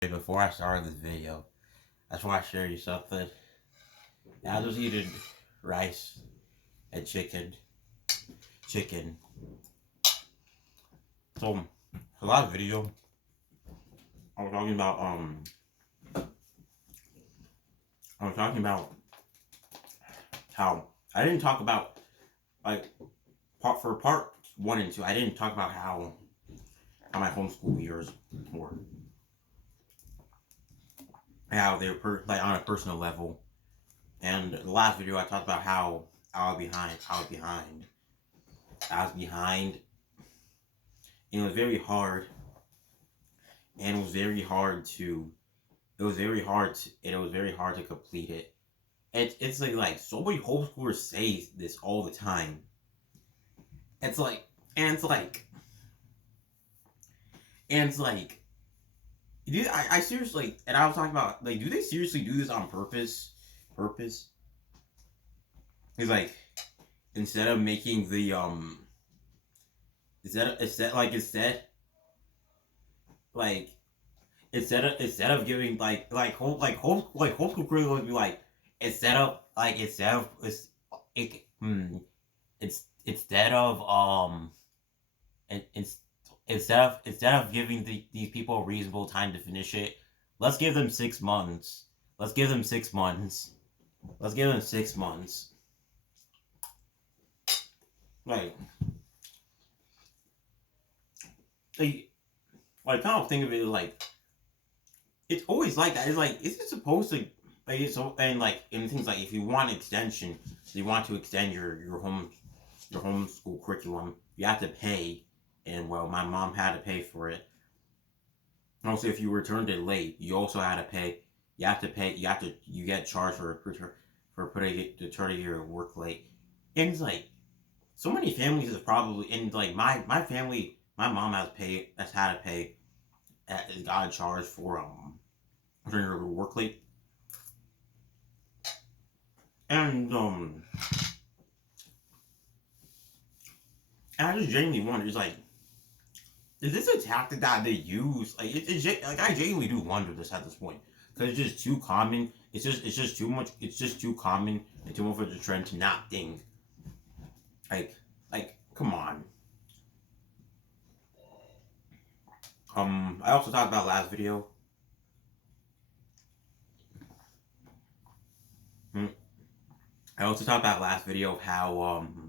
Before I started this video, I just want to share you something. I was eating rice and chicken. So, a lot of video, I was talking about, I was talking about how I didn't talk about, like, part 1 and 2, I didn't talk about how my homeschool years were. How they were, like, on a personal level. And the last video, I talked about how I was behind. And it was very hard. And it was very hard to. It was very hard. And it was very hard to complete it. It's like so many homeschoolers say this all the time. It's like, and it's like, and it's like, dude, I seriously, and I was talking about, like, do they seriously do this on purpose? It's like, instead of making the instead like instead of giving homeschool curriculum would be like, instead of it, it's instead of it's instead of giving these people a reasonable time to finish it, let's give them 6 months. Let's give them 6 months. Let's give them 6 months. Like, I kind of think of it like, it's always like that. It's like, is it supposed to, like, so, and like, in things like, if you want extension, so you want to extend your homeschool curriculum, you have to pay. And well, my mom had to pay for it. Also, if you returned it late, you also had to pay. You have to pay. You get charged for returning your work late. And it's like, so many families is probably, and like my family, my mom had to pay, got charged for returning her work late. And I just genuinely wonder, it's like, is this a tactic that they use? Like, like, I genuinely do wonder this at this point, because it's just too common. It's just too much. It's just too common and too much of a trend to not think. Like, come on. I also talked about last video. I also talked about last video of how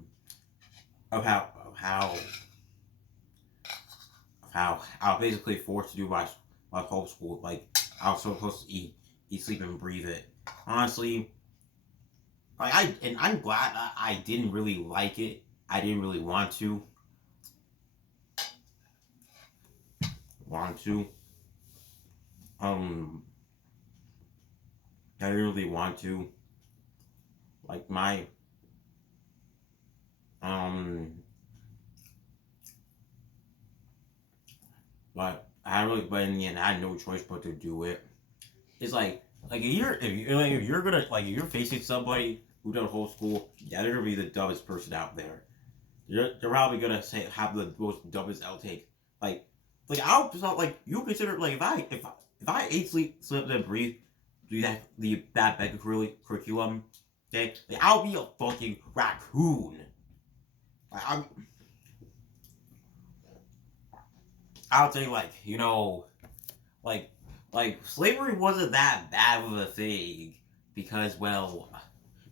I was basically forced to do my homeschool. Like, I was supposed to eat, sleep, and breathe it. Honestly, like, I'm glad I didn't really like it. I didn't really want to. I didn't really want to. Like, my but in the end, I had no choice but to do it. It's like if you're gonna, like, if you're facing somebody who does homeschool, yeah, they're gonna be the dumbest person out there. They're probably gonna have the most dumbest outtake. Like, I was not, like, you consider, like, if I ate, sleep, and breathe, do that beg curriculum, okay, like, I'll be a fucking raccoon. Like, I'll tell you, like, like slavery wasn't that bad of a thing, because, well,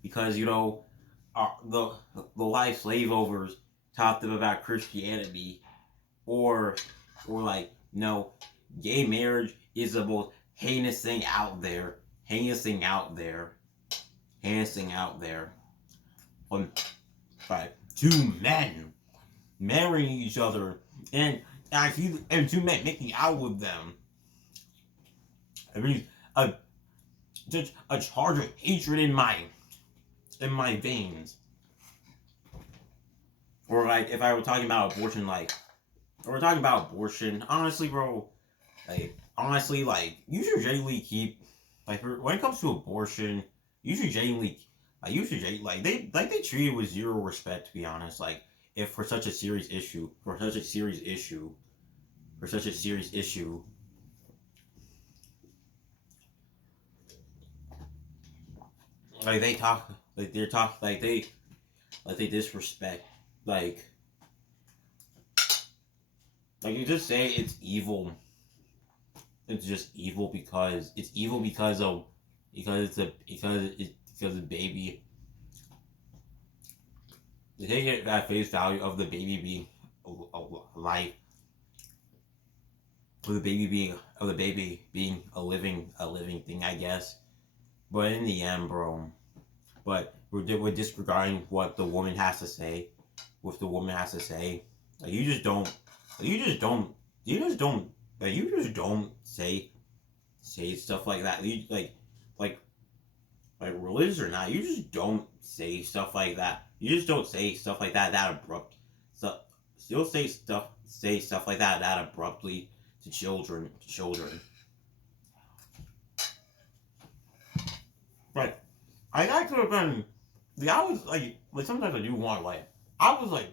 the white slave owners taught them about Christianity, or like, no, gay marriage is the most heinous thing out there. But two men marrying each other, and two men making out with them. I mean, just a charge of hatred in my veins. Or, like, if I were talking about abortion, honestly, bro, like, you should genuinely keep, like, when it comes to abortion, you should genuinely, they treat it with zero respect, to be honest. Like, if for such a serious issue, like they talk, like they're talk, like they disrespect, like you just say it's evil. It's just evil because it's evil because the baby. They take it at face value of the baby being life, of the baby being a living thing, I guess. But in the end, bro, we're disregarding what the woman has to say. What the woman has to say, like you just don't, you just don't, you just don't, like you just don't say stuff like that. You like like religious or not, you just don't say stuff like that. You just don't say stuff like that abrupt. So you'll say stuff like that abruptly to children. Like I could have been. Like, I was like sometimes I do want like I was like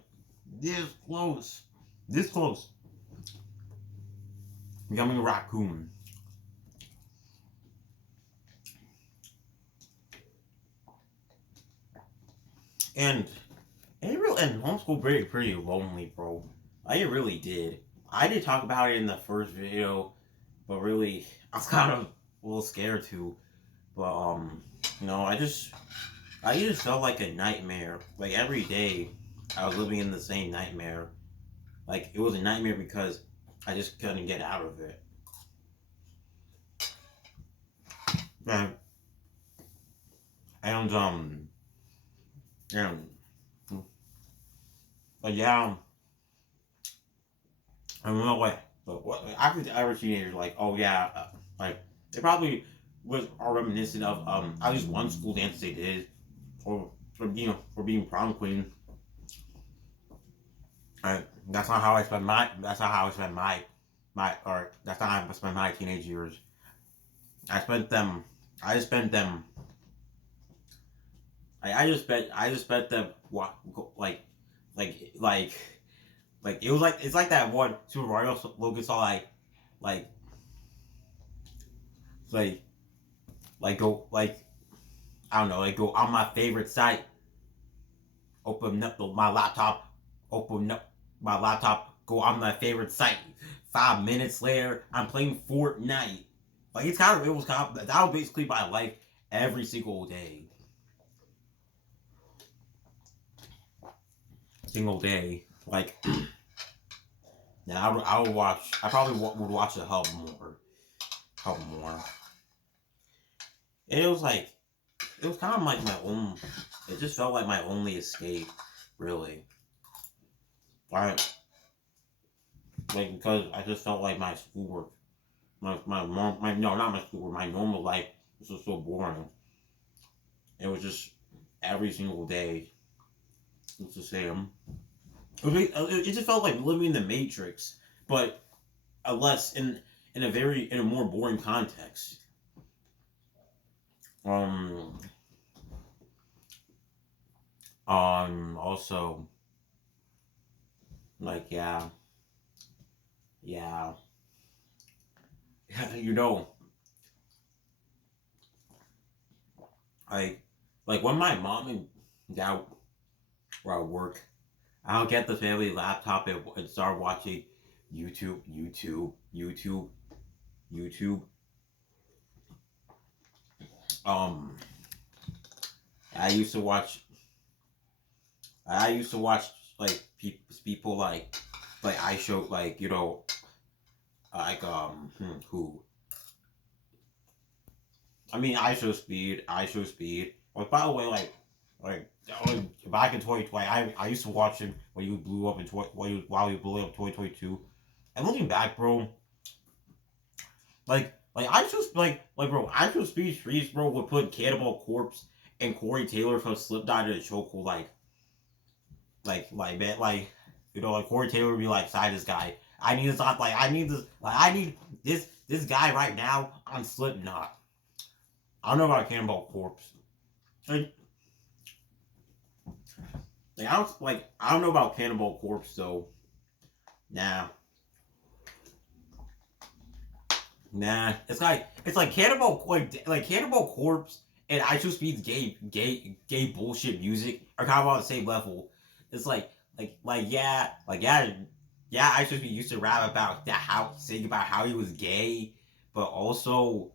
this close becoming a raccoon. And and homeschool pretty lonely, bro. I really did. I did talk about it in the first video, but really I was kind of a little scared too. But I just felt like a nightmare. Like every day, I was living in the same nightmare. Like it was a nightmare because I just couldn't get out of it. And and and but yeah, I don't know what. But what after the average teenagers like, oh yeah, like they probably was are reminiscent of at least one school dance they did, or for being prom queen. That's not how I spent my. That's not how I spent my or that's not how I spent my teenage years. I spent them. I just spent them. I just spent them. What like like it was like it's like that one Super Mario Logan saw like like go I don't know like go on my favorite site. Open up my laptop. Open up my laptop. Go on my favorite site. 5 minutes later, I'm playing Fortnite. Like it was kind of that was basically my life every single day, single day. Like now, I would watch. I probably would watch a hell more. And it was kind of like my own. It just felt like my only escape, really. Right, like because I just felt like my schoolwork, my mom, my no, not my schoolwork, my normal life was just so boring. It was just every single day. It's the same. It just felt like living in the Matrix, but less in a more boring context. Um. Also, like yeah. You know, I like when my mom and dad were at work. I'll get the family laptop and start watching YouTube. Um, I used to watch. I used to watch like people like I show like like who I mean I show speed. Like by the way like back in 2020 I used to watch him when you blew up in while you blew up 2022. And looking back, bro, I just bro, I show speed streets, bro, would put Cannibal Corpse and Corey Taylor from Slipknot in a chokehold man, like Corey Taylor would be like, side this guy. I need this I need this guy right now on Slipknot. I don't know about Cannibal Corpse. Like, I don't know about Cannibal Corpse though. Nah. Nah. It's like Cannibal Corpse and I Should Speed's gay bullshit music are kind of on the same level. It's yeah, I Should Speed used to rap about that, how sing about how he was gay, but also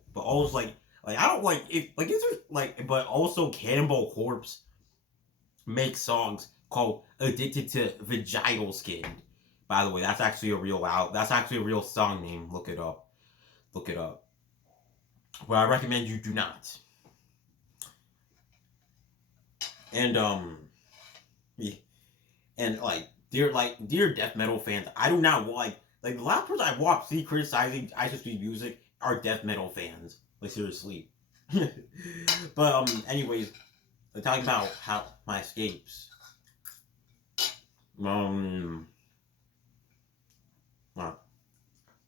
like I don't like it, like it's just like, but also Cannibal Corpse makes songs called "Addicted to Vaginal Skin." By the way, that's actually a real song name. Look it up. Look it up. But I recommend you do not. And yeah, and dear death metal fans, I do not like the last person I watched see criticizing Ice Speed music are death metal fans. Like seriously. But anyways, we're talking about how my escapes. Um, uh,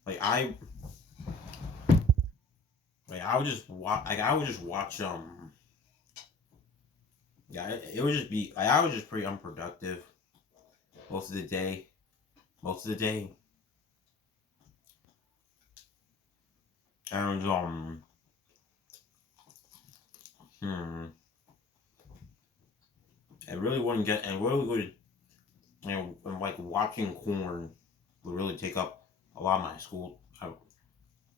like I would just watch. Like I would just watch. Yeah, it would just be. Like, I was just pretty unproductive most of the day. Most of the day, and hmm, it really wouldn't get. And really would. And like watching corn would really take up a lot of my school.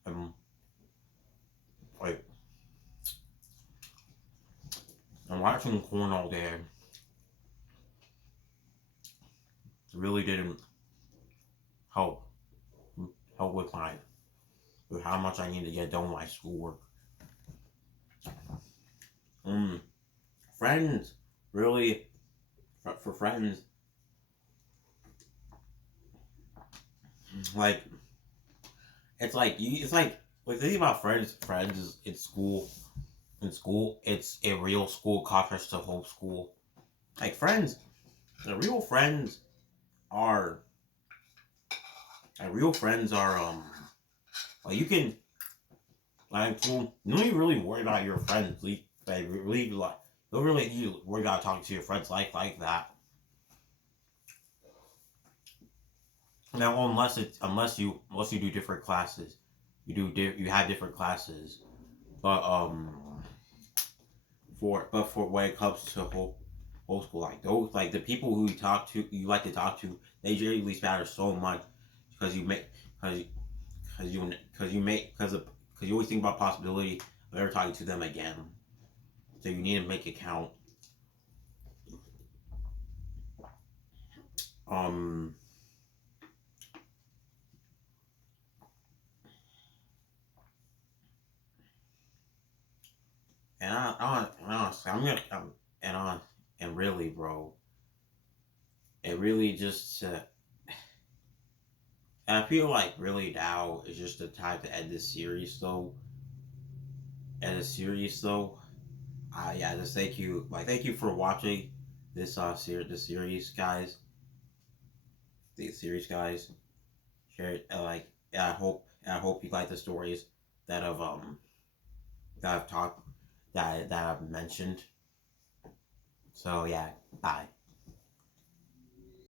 Um, like and watching corn all day really didn't help help with how much I need to get done with my schoolwork. Um, Friends really for friends like it's like the thing about friends is in school it's a real school contrast to homeschool. Like friends, the are real friends are like you can like well, you don't even really worry about your friends. Like really like you don't really need to worry about talking to your friends like that. Now unless you do different classes, you have different classes. But for when it comes to whole school, like those like the people who you like to talk to, they generally matter so much because you make because because you always think about possibility of ever talking to them again. So you need to make it count. Um, honestly, and on and really, bro, it really just I feel like really now is just the time to end this series. Though, end the series though. Yeah, just thank you for watching this series, guys. The series, guys. Share it. I hope you like the stories that have that I've talked that I've mentioned. So yeah, bye.